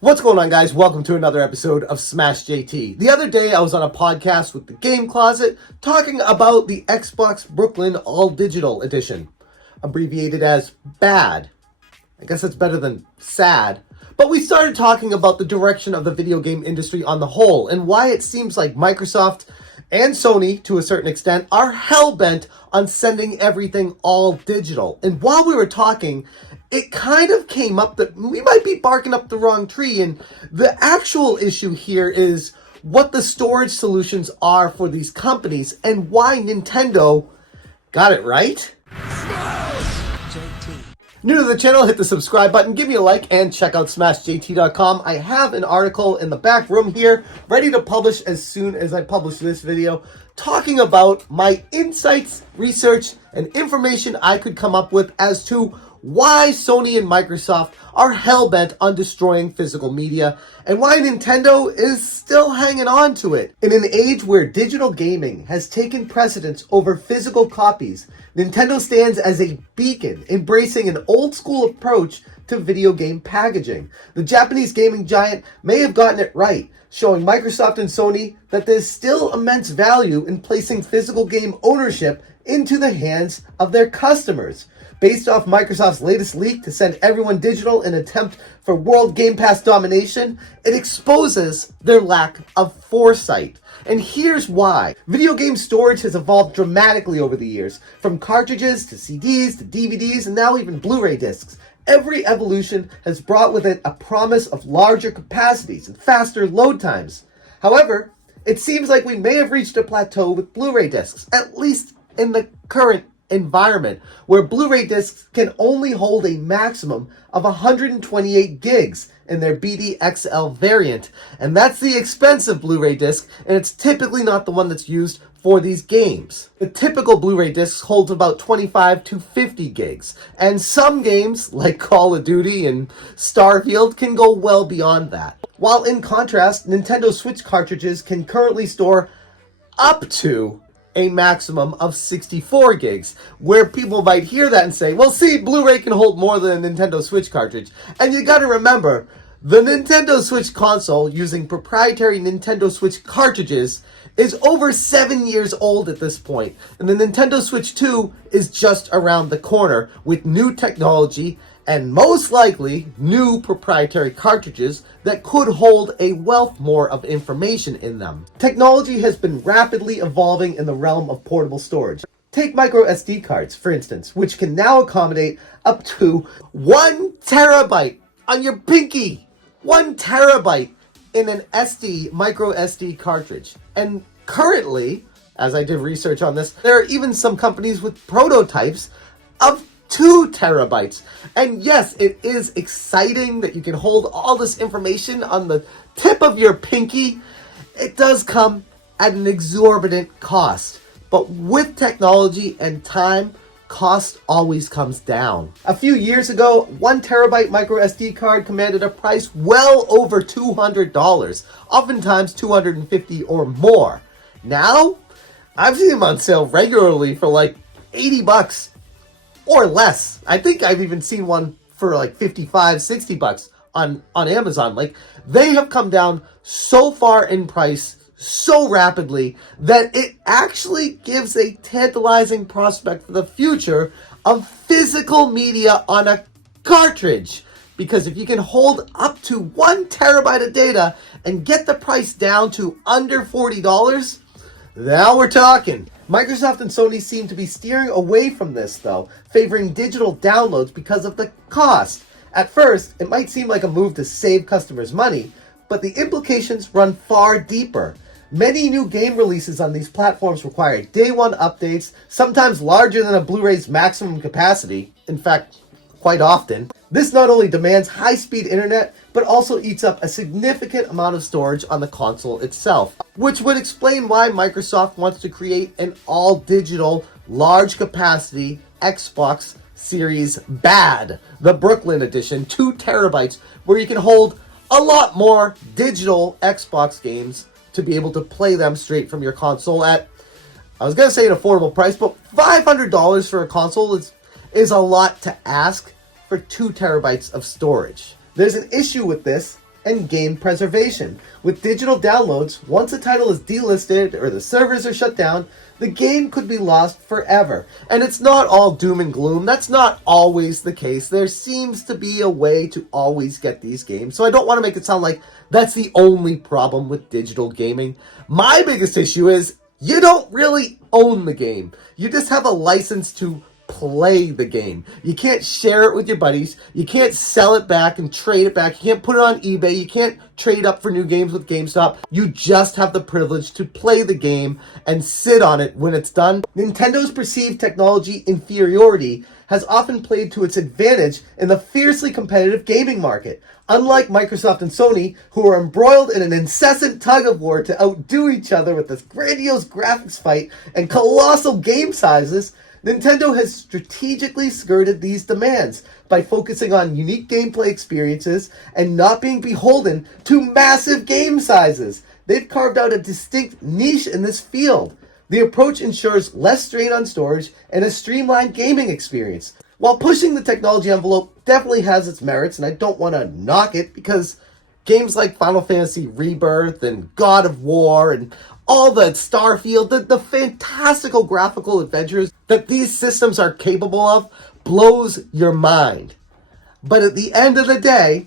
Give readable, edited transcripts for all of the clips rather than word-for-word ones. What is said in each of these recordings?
What's going on, guys? Welcome to another episode of Smash JT. The other day, I was on a podcast with the Game Closet talking about the Xbox Brooklyn All Digital Edition, abbreviated as BAD. I guess that's better than sad. But we started talking about the direction of the video game industry on the whole and why it seems like Microsoft and Sony, to a certain extent, are hell-bent on sending everything all digital. And while we were talking, it kind of came up that we might be barking up the wrong tree, and the actual issue here is what the storage solutions are for these companies and why Nintendo got it right. New to the channel, hit the subscribe button, give me a like, and check out smashjt.com. I have an article in the back room here, ready to publish as soon as I publish this video, talking about my insights, research, and information I could come up with as to why Sony and Microsoft are hell-bent on destroying physical media, and why Nintendo is still hanging on to it. In an age where digital gaming has taken precedence over physical copies, Nintendo stands as a beacon, embracing an old-school approach to video game packaging. The Japanese gaming giant may have gotten it right, showing Microsoft and Sony that there's still immense value in placing physical game ownership into the hands of their customers. Based off Microsoft's latest leak to send everyone digital in an attempt for world GamePass domination, it exposes their lack of foresight. And here's why. Video game storage has evolved dramatically over the years, from cartridges to CDs to DVDs and now even Blu-ray discs. Every evolution has brought with it a promise of larger capacities and faster load times. However, it seems like we may have reached a plateau with Blu-ray discs, at least in the current environment, where Blu-ray discs can only hold a maximum of 128 gigs in their BDXL variant, and that's the expensive Blu-ray disc, and it's typically not the one that's used for these games. The typical Blu-ray disc holds about 25 to 50 gigs, and some games, like Call of Duty and Starfield, can go well beyond that. While in contrast, Nintendo Switch cartridges can currently store up to a maximum of 64 gigs, where people might hear that and say, well, see, Blu-ray can hold more than a Nintendo Switch cartridge. And you gotta remember, the Nintendo Switch console, using proprietary Nintendo Switch cartridges, is over 7 years old at this point, and the Nintendo Switch 2 is just around the corner with new technology and most likely new proprietary cartridges that could hold a wealth more of information in them. Technology has been rapidly evolving in the realm of portable storage. Take micro SD cards, for instance, which can now accommodate up to 1 terabyte on your pinky. 1 terabyte in an micro SD cartridge. And currently, as I did research on this, there are even some companies with prototypes of 2 terabytes. And yes, it is exciting that you can hold all this information on the tip of your pinky. It does come at an exorbitant cost. But with technology and time, cost always comes down. A few years ago, 1 terabyte micro SD card commanded a price well over $200, oftentimes $250 or more. Now, I've seen them on sale regularly for like $80 or less. I think I've even seen one for like $55, $60 on Amazon. Like, they have come down so far in price so rapidly that it actually gives a tantalizing prospect for the future of physical media on a cartridge. Because if you can hold up to 1 terabyte of data and get the price down to under $40, now we're talking. Microsoft and Sony seem to be steering away from this, though, favoring digital downloads because of the cost. At first, it might seem like a move to save customers money, but the implications run far deeper. Many new game releases on these platforms require day one updates, sometimes larger than a Blu-ray's maximum capacity. In fact, quite often. This not only demands high-speed internet, but also eats up a significant amount of storage on the console itself, which would explain why Microsoft wants to create an all-digital, large-capacity Xbox Series BAD, the Brooklyn Edition, 2 terabytes, where you can hold a lot more digital Xbox games to be able to play them straight from your console at, I was going to say an affordable price, but $500 for a console is a lot to ask for 2 terabytes of storage. There's an issue with this, and game preservation. With digital downloads, once a title is delisted or the servers are shut down, the game could be lost forever. And it's not all doom and gloom. That's not always the case. There seems to be a way to always get these games. So I don't want to make it sound like that's the only problem with digital gaming. My biggest issue is you don't really own the game. You just have a license to play the game. You can't share it with your buddies. You can't sell it back and trade it back. You can't put it on eBay. You can't trade up for new games with GameStop. You just have the privilege to play the game and sit on it when it's done. Nintendo's perceived technology inferiority has often played to its advantage in the fiercely competitive gaming market. Unlike Microsoft and Sony, who are embroiled in an incessant tug-of-war to outdo each other with this grandiose graphics fight and colossal game sizes, Nintendo has strategically skirted these demands by focusing on unique gameplay experiences and not being beholden to massive game sizes. They've carved out a distinct niche in this field. The approach ensures less strain on storage and a streamlined gaming experience. While pushing the technology envelope definitely has its merits, and I don't want to knock it because games like Final Fantasy Rebirth and God of War and all the Starfield, the fantastical graphical adventures that these systems are capable of blows your mind. But at the end of the day,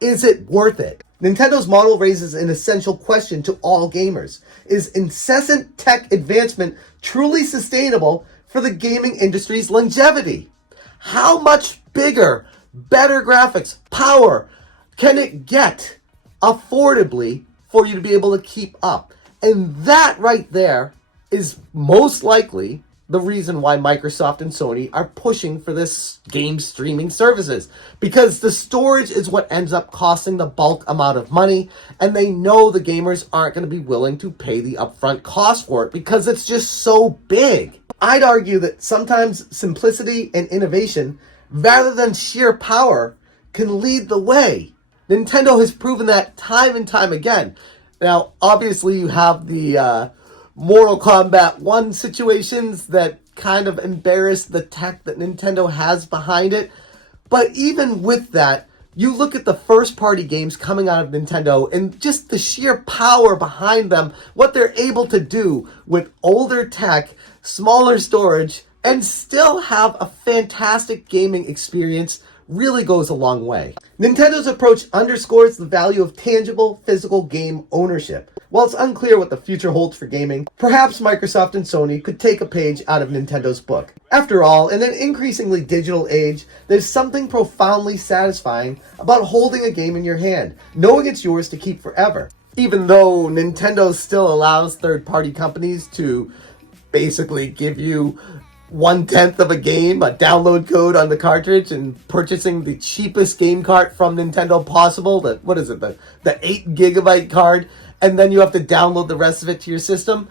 is it worth it? Nintendo's model raises an essential question to all gamers. Is incessant tech advancement truly sustainable for the gaming industry's longevity? How much bigger, better graphics, power can it get affordably for you to be able to keep up? And that right there is most likely the reason why Microsoft and Sony are pushing for this game streaming services. Because the storage is what ends up costing the bulk amount of money, and they know the gamers aren't going to be willing to pay the upfront cost for it because it's just so big. I'd argue that sometimes simplicity and innovation, rather than sheer power, can lead the way. Nintendo has proven that time and time again. Now, obviously, you have the Mortal Kombat 1 situations that kind of embarrass the tech that Nintendo has behind it. But even with that, you look at the first-party games coming out of Nintendo and just the sheer power behind them, what they're able to do with older tech, smaller storage, and still have a fantastic gaming experience really goes a long way. Nintendo's approach underscores the value of tangible, physical game ownership. While it's unclear what the future holds for gaming, perhaps Microsoft and Sony could take a page out of Nintendo's book. After all, in an increasingly digital age, there's something profoundly satisfying about holding a game in your hand, knowing it's yours to keep forever. Even though Nintendo still allows third-party companies to basically give you 1/10 of a game, a download code on the cartridge, and purchasing the cheapest game cart from Nintendo possible, the 8 gigabyte card, and then you have to download the rest of it to your system.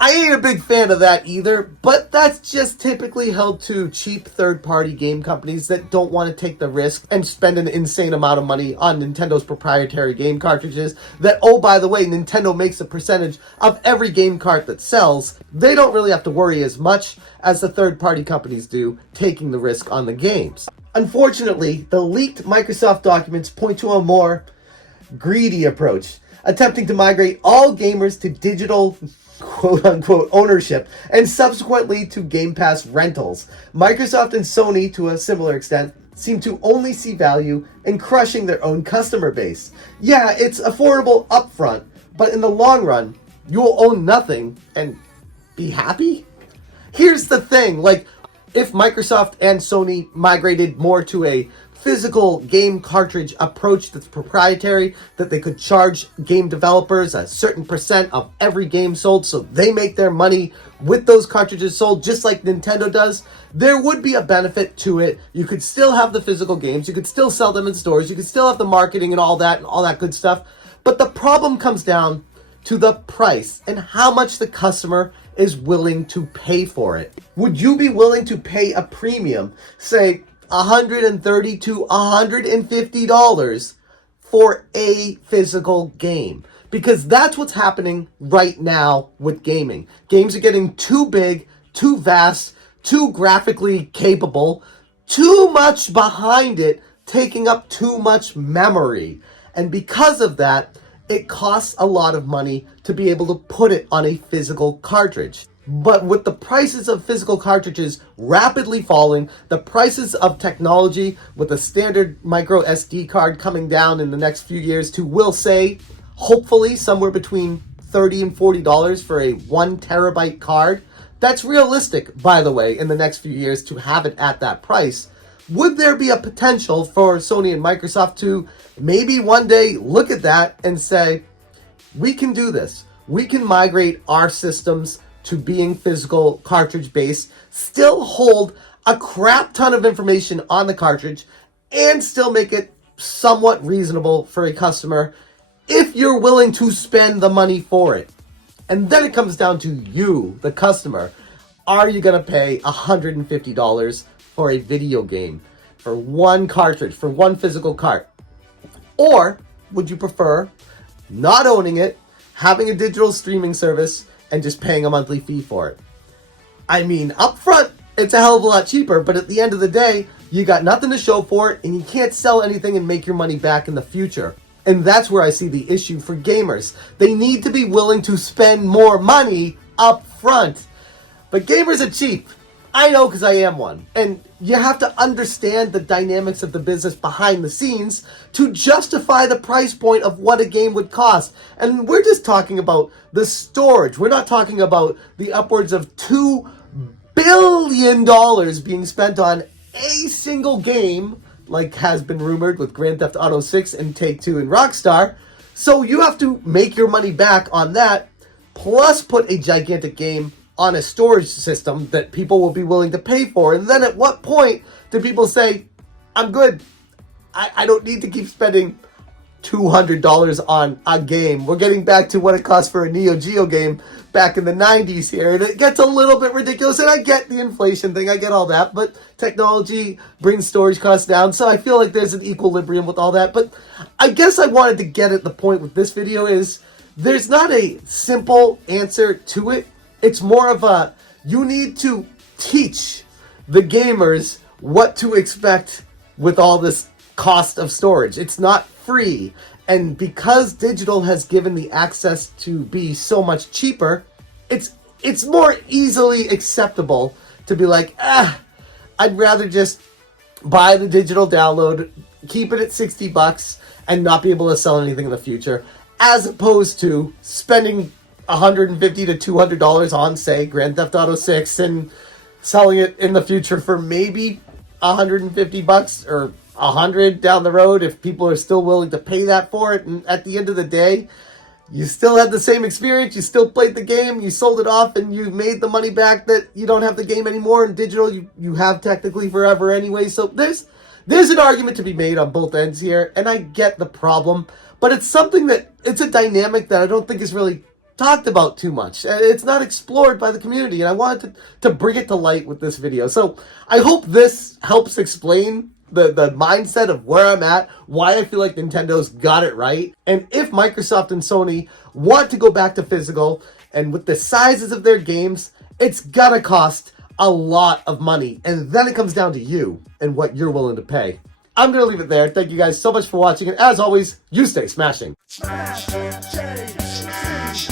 I ain't a big fan of that either, but that's just typically held to cheap third-party game companies that don't want to take the risk and spend an insane amount of money on Nintendo's proprietary game cartridges that, oh, by the way, Nintendo makes a percentage of every game cart that sells. They don't really have to worry as much as the third-party companies do taking the risk on the games. Unfortunately, the leaked Microsoft documents point to a more greedy approach, attempting to migrate all gamers to digital quote-unquote ownership, and subsequently to GamePass rentals. Microsoft and Sony, to a similar extent, seem to only see value in crushing their own customer base. Yeah, it's affordable upfront, but in the long run, you'll own nothing and be happy? Here's the thing, if Microsoft and Sony migrated more to a physical game cartridge approach that's proprietary, that they could charge game developers a certain percent of every game sold so they make their money with those cartridges sold just like Nintendo does, there would be a benefit to it. You could still have the physical games, you could still sell them in stores, you could still have the marketing and all that good stuff. But the problem comes down to the price and how much the customer is willing to pay for it. Would you be willing to pay a premium, say $130 to $150 for a physical game? Because that's what's happening right now with gaming. Games are getting too big, too vast, too graphically capable, too much behind it, taking up too much memory. And because of that, it costs a lot of money to be able to put it on a physical cartridge. But with the prices of physical cartridges rapidly falling, the prices of technology with a standard micro SD card coming down in the next few years to, we'll say, hopefully somewhere between $30 and $40 for a 1 terabyte card. That's realistic, by the way, in the next few years to have it at that price. Would there be a potential for Sony and Microsoft to maybe one day look at that and say, we can do this. We can migrate our systems to being physical cartridge based, still hold a crap ton of information on the cartridge, and still make it somewhat reasonable for a customer if you're willing to spend the money for it. And then it comes down to you, the customer. Are you going to pay $150 for a video game, for one cartridge, for one physical cart? Or would you prefer not owning it, having a digital streaming service, and just paying a monthly fee for it? I mean, up front, it's a hell of a lot cheaper, but at the end of the day, you got nothing to show for it, and you can't sell anything and make your money back in the future. And that's where I see the issue for gamers. They need to be willing to spend more money up front. But gamers are cheap. I know, because I am one. And you have to understand the dynamics of the business behind the scenes to justify the price point of what a game would cost. And we're just talking about the storage. We're not talking about the upwards of $2 billion being spent on a single game, like has been rumored with Grand Theft Auto 6 and Take-Two and Rockstar. So you have to make your money back on that, plus put a gigantic game on a storage system that people will be willing to pay for. And then at what point do people say, I'm good, I don't need to keep spending $200 on a game? We're getting back to what it cost for a Neo Geo game back in the 90s here, and it gets a little bit ridiculous. And I get the inflation thing, I get all that, but technology brings storage costs down, so I feel like there's an equilibrium with all that. But I guess I wanted to get at the point with this video is there's not a simple answer to it. It's more of a, you need to teach the gamers what to expect with all this cost of storage. It's not free. And because digital has given the access to be so much cheaper, it's more easily acceptable to be like, I'd rather just buy the digital download, keep it at $60 and not be able to sell anything in the future, as opposed to spending $150 to $200 on, say, Grand Theft Auto 6 and selling it in the future for maybe $150 or $100 down the road if people are still willing to pay that for it. And at the end of the day, you still had the same experience. You still played the game. You sold it off and you made the money back that you don't have the game anymore. In digital, you have technically forever anyway. So there's an argument to be made on both ends here. And I get the problem, but it's something that, it's a dynamic that I don't think is really talked about too much. It's not explored by the community, and I wanted to bring it to light with this video. So I hope this helps explain the mindset of where I'm at, why I feel like Nintendo's got it right, and if Microsoft and Sony want to go back to physical, and with the sizes of their games, it's gotta cost a lot of money, and then it comes down to you and what you're willing to pay. I'm gonna leave it there. Thank you guys so much for watching, and as always, you stay smashing. Smash, Smash,